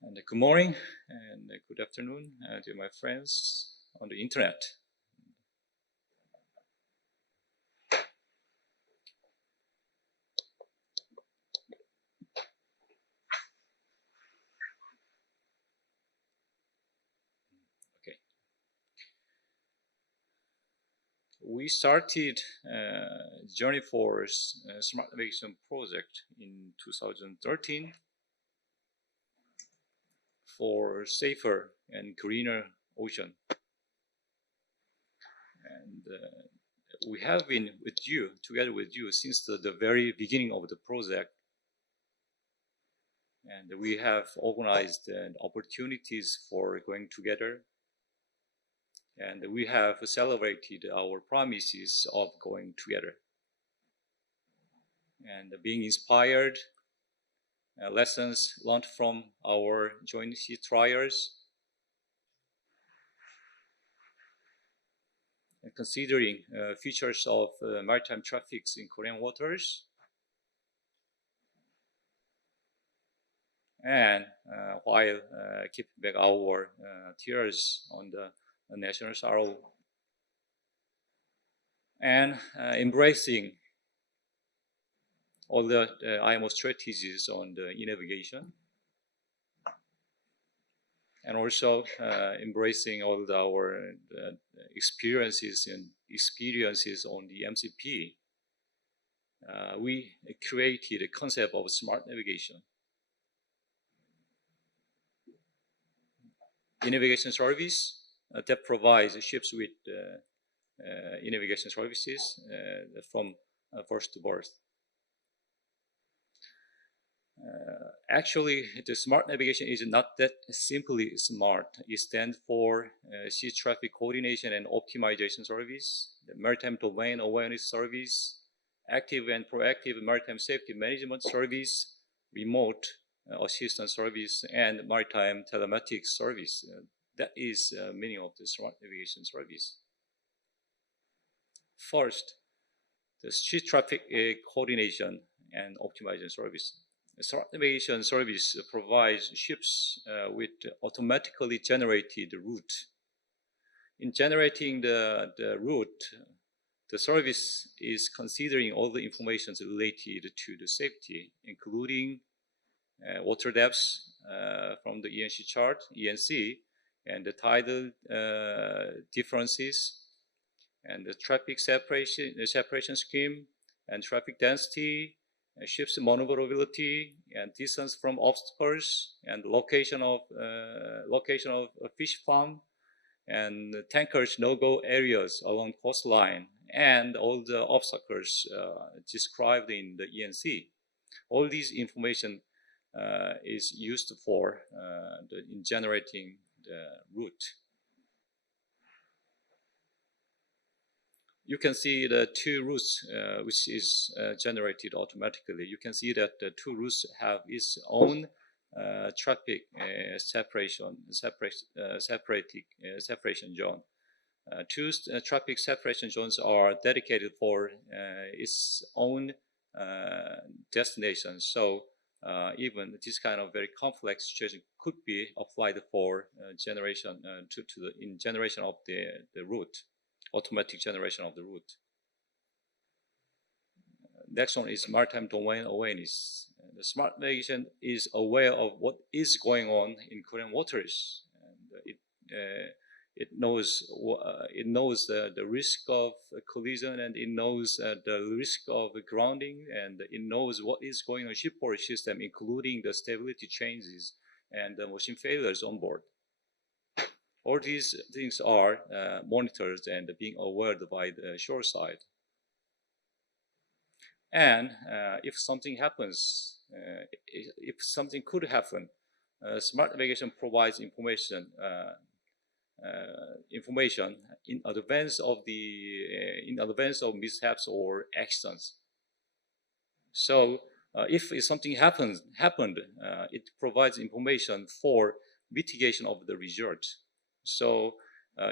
And good morning and good afternoon to my friends on the internet. Okay. We started Journey for Smart Navigation project in 2013 for safer and greener ocean. And we have been with you, together with you, since the very beginning of the project. And we have organized opportunities for going together. And we have celebrated our promises of going together. And being inspired, lessons learned from our joint sea trials, and considering features of maritime traffics in Korean waters, and while keeping back our tears on the national sorrow, and embracing all the IMO strategies on the e-navigation, and also embracing all our experiences on the MCP. We created a concept of smart navigation. E-navigation service that provides ships with e-navigation services from birth to berth. Actually, the smart navigation is not that simply smart. It stands for Sea Traffic Coordination and Optimization Service, the Maritime Domain Awareness Service, Active and Proactive Maritime Safety Management Service, Remote Assistance Service, and Maritime Telematics Service. That is the meaning of the smart navigation service. First, the Sea Traffic Coordination and Optimization Service. The smart navigation service provides ships with automatically generated route. In generating the route, the service is considering all the information related to the safety, including water depths from the ENC chart, ENC, and the tidal differences, and the traffic separation scheme, and traffic density, ship's maneuverability, and distance from obstacles, and location of a fish farm, and tankers no-go areas along coastline, and all the obstacles described in the ENC. All these information is used for in generating the route. You can see the two routes which is generated automatically. You can see that the two routes have its own traffic separation zone. Two traffic separation zones are dedicated for its own destination. So even this kind of very complex situation could be applied for generation in generation of the route. Automatic generation of the route. Next one is maritime domain awareness. The smart navigation is aware of what is going on in Korean waters. And it knows the risk of collision, and it knows the risk of grounding, and it knows what is going on shipboard system, including the stability changes and the machine failures on board. All these things are monitored and being aware by the shore side. And if something happens, if something could happen, smart navigation provides information in advance of mishaps or accidents. So if something happened, it provides information for mitigation of the result. So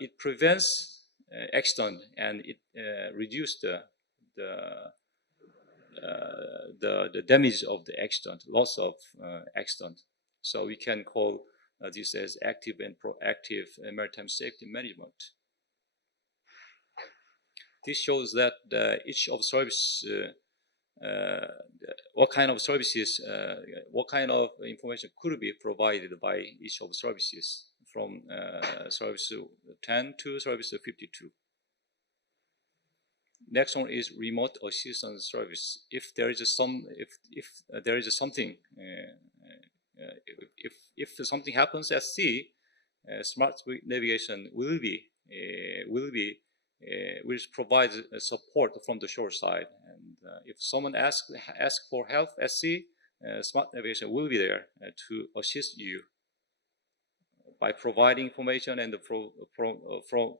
it prevents accident, and it reduces the damage of the accident, loss of accident. So we can call this as active and proactive maritime safety management. This shows that each of service, what kind of services, what kind of information could be provided by each of services from service 10 to service 52. Next one is remote assistance service. If there is something, if something happens at sea, smart navigation will provide support from the shore side. And if someone asks for help at sea, smart navigation will be there to assist you by providing information and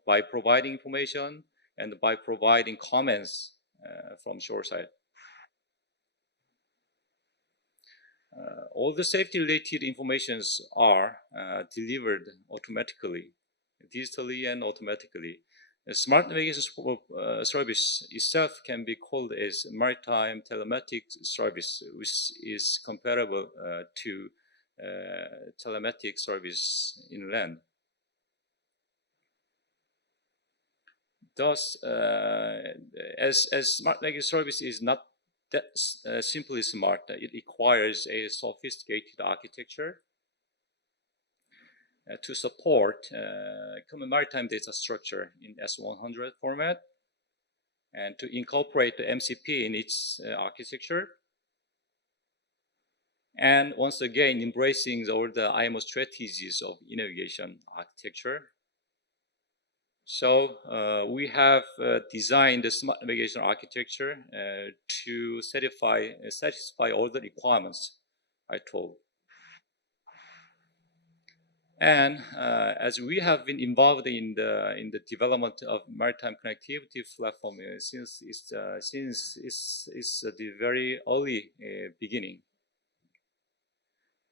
by providing information and by providing comments from shore side. All the safety-related informations are delivered automatically, digitally and automatically. A smart navigation service itself can be called as maritime telematics service, which is comparable to telematics service in land. Thus, as smart navigation service is not that simply smart, it requires a sophisticated architecture to support common maritime data structure in S100 format and to incorporate the MCP in its architecture. And once again, embracing all the IMO strategies of navigation architecture. So we have designed the smart navigation architecture to satisfy all the requirements I told. And as we have been involved in the development of maritime connectivity platform since it's the very early beginning,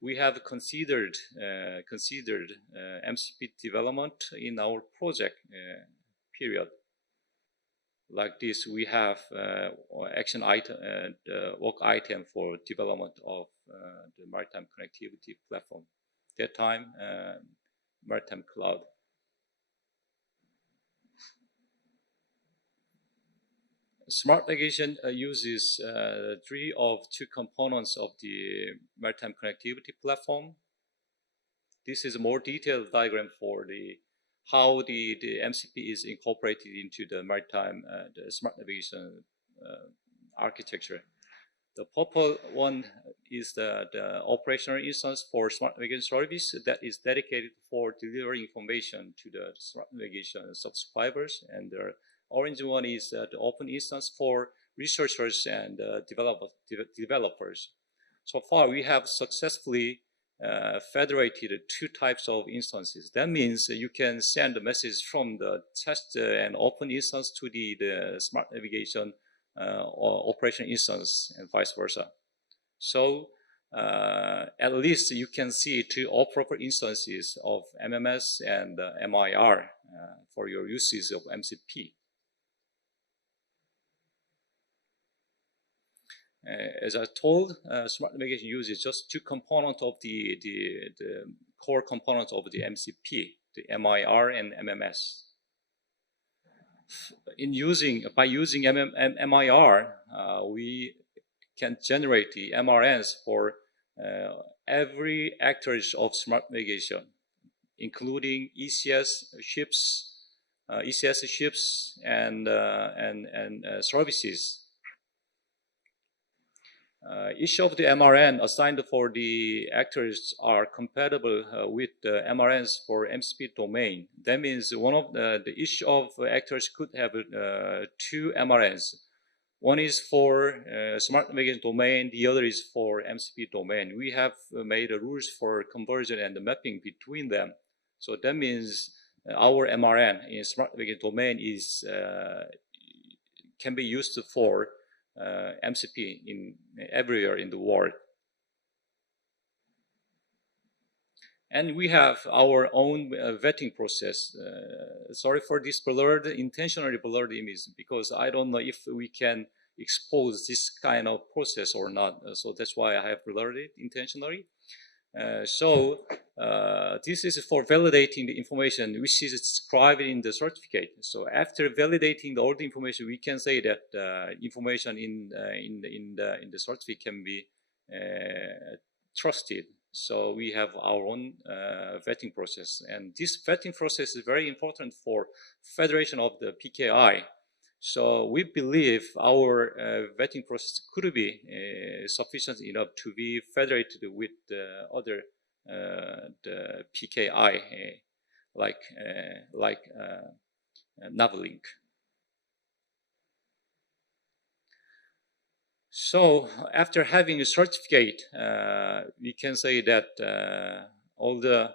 we have considered MCP development in our project period. Like this, we have action item and work item for development of the maritime connectivity platform. That time, maritime cloud. Smart navigation uses three of two components of the maritime connectivity platform. This is a more detailed diagram for how the MCP is incorporated into the maritime the smart navigation architecture. The purple one is the operational instance for smart navigation service that is dedicated for delivering information to the smart navigation subscribers, and the orange one is the open instance for researchers and developers. So far, we have successfully federated two types of instances. That means you can send a message from the test and open instance to the smart navigation or operation instance and vice versa. So at least you can see two proper instances of MMS and MIR for your uses of MCP. As I told, smart navigation uses just two components of the core components of the MCP, the MIR and MMS. By using MIR, we can generate the MRNs for every actors of smart navigation, including ECS ships, and services. Each of the MRN assigned for the actors are compatible with the MRNs for MCP domain. That means each of the actors could have two MRNs. One is for smart navigation domain, the other is for MCP domain. We have made rules for conversion and the mapping between them. So that means our MRN in smart navigation domain can be used for MCP in everywhere in the world. And we have our own vetting process. Sorry for this intentionally blurred image, because I don't know if we can expose this kind of process or not. So that's why I have blurred it intentionally. This is for validating the information which is described in the certificate. So after validating all the information, we can say that information in the certificate can be trusted. So we have our own vetting process, and this vetting process is very important for federation of the PKI. So we believe our vetting process could be sufficient enough to be federated with the other the PKI like Navlink. So after having a certificate, we can say that all the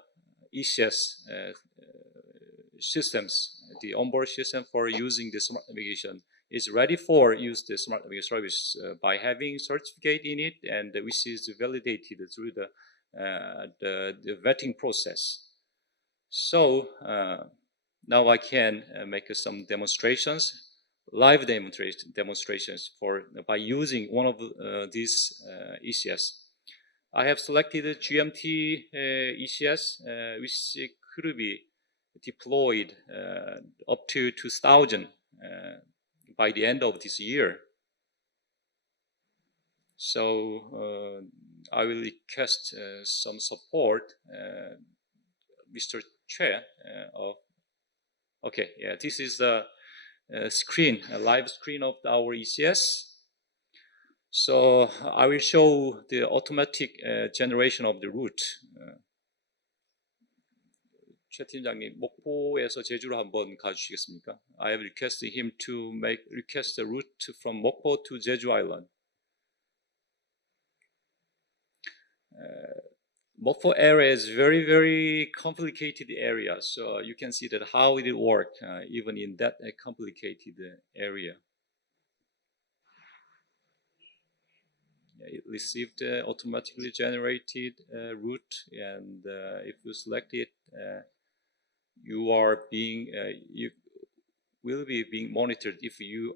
ECS systems, the onboard system for using the smart navigation is ready for use the smart navigation service by having certificate in it, and which is validated through the vetting process. So now I can make some demonstrations, live demonstrations for by using one of these ECS. I have selected the GMT ECS, which could be deployed up to 2,000 by the end of this year. So I will request some support, Mr. Che. Okay, yeah, this is the screen, a live screen of our ECS. So I will show the automatic generation of the route. 최 팀장님, 목포에서 제주로 한번 가주시겠습니까? I have requested him to request a route from Mokpo to Jeju Island. Mokpo area is very complicated area, so you can see that how it works even in that complicated area. It received automatically generated route, and if you select it, you will be being monitored if you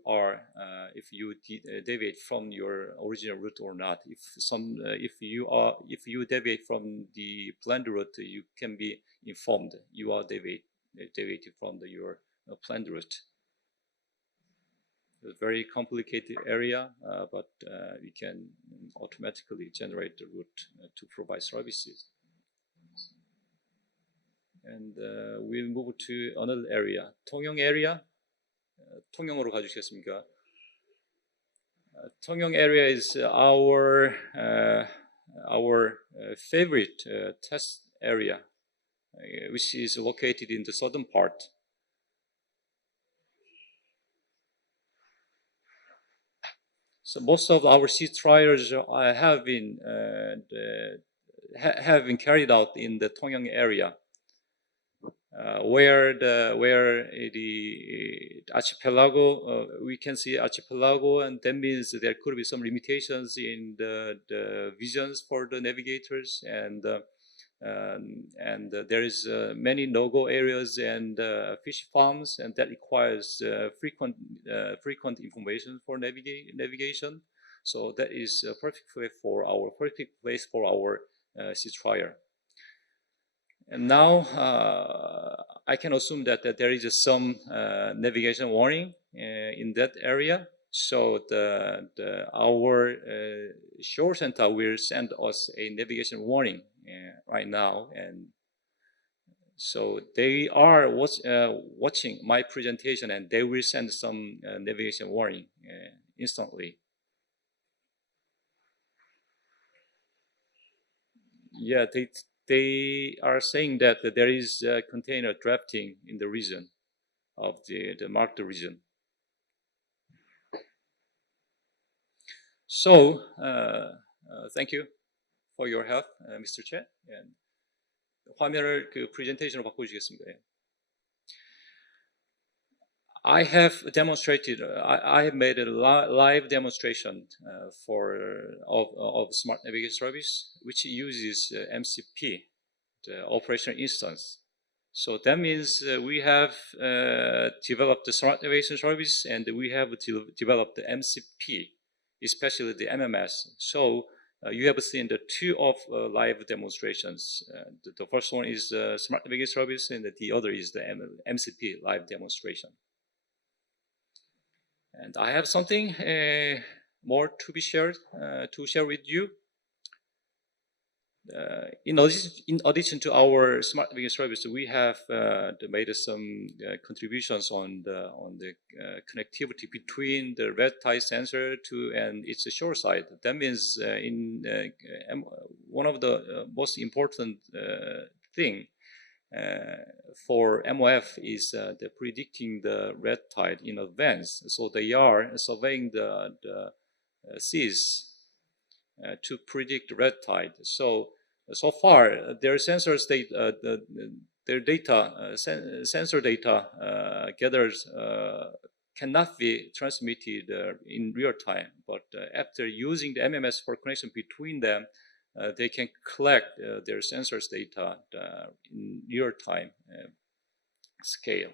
deviate from your original route or not. If you deviate from the planned route, you can be informed you are deviating from your planned route. It's a very complicated area, but we can automatically generate the route to provide services. And we'll move to another area, 통영 area. 통영으로 가주시겠습니까? 통영 area is our favorite test area, which is located in the southern part. So most of our sea trials have been carried out in the 통영 area. Where the archipelago, we can see archipelago, and that means there could be some limitations in the visions for the navigators, and there is many no-go areas and fish farms, and that requires frequent information for navigation. So that is a perfect place for our sea trial. And now I can assume that there is some navigation warning in that area. So our shore center will send us a navigation warning right now, and so they are watching my presentation, and they will send some navigation warning instantly. Yeah, they are saying that there is a container drafting in the region of the marked region. So thank you for your help, Mr. Che. And 화면을 프레젠테이션으로 바꿔주시겠습니다. I have demonstrated. I have made a live demonstration of smart navigation service, which uses MCP, the operational instance. So that means we have developed the smart navigation service, and we have developed the MCP, especially the MMS. So You have seen the two of live demonstrations. The first one is Smart Navigation Service, and the other is the MCP Live Demonstration. And I have something more to be shared, to share with you. In addition to our smart navigation service, we have made some contributions on the connectivity between the red tide sensor and its shore side. That means one of the most important thing for MOF is the predicting the red tide in advance. So they are surveying the seas to predict red tide. So far, their sensor data, sensor data gathered cannot be transmitted in real time. But after using the MMS for connection between them, they can collect their sensors data in real time scale.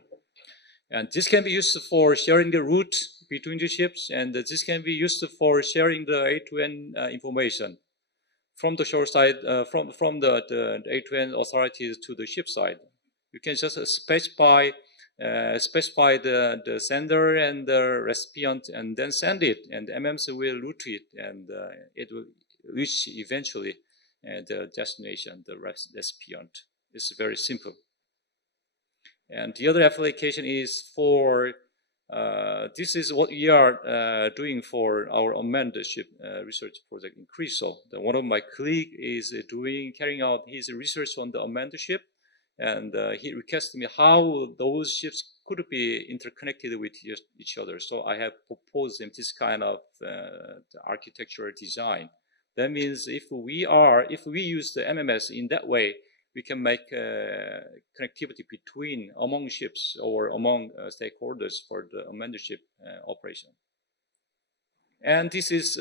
And this can be used for sharing the route between the ships, and this can be used for sharing the A2N information from the shore side, from the A2N authorities to the ship side. You can just specify the sender and the recipient, and then send it, and MMS will route it, and it will reach eventually the destination, the recipient. It's very simple. And the other application is for, this is what we are doing for our unmanned ship research project in KRISO. One of my colleagues is carrying out his research on the unmanned ship, and he requested me how those ships could be interconnected with each other. So I have proposed him this kind of architectural design. That means if we use the MMS in that way, we can make connectivity among ships or among stakeholders for the unmanned ship operation. And this is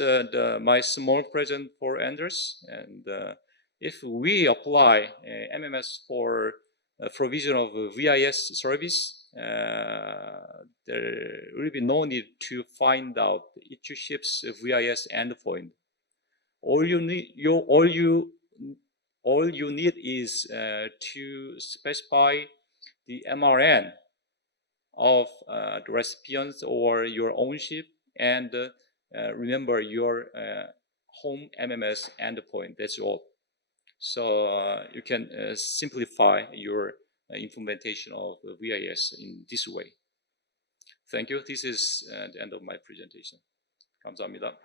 my small present for Andreas. And if we apply MMS for provision of VIS service, there will be no need to find out each ship's VIS endpoint. All you need is to specify the MRN of the recipients or your own ship, and remember your home MMS endpoint. That's all. So you can simplify your implementation of VIS in this way. Thank you. This is the end of my presentation. 감사합니다.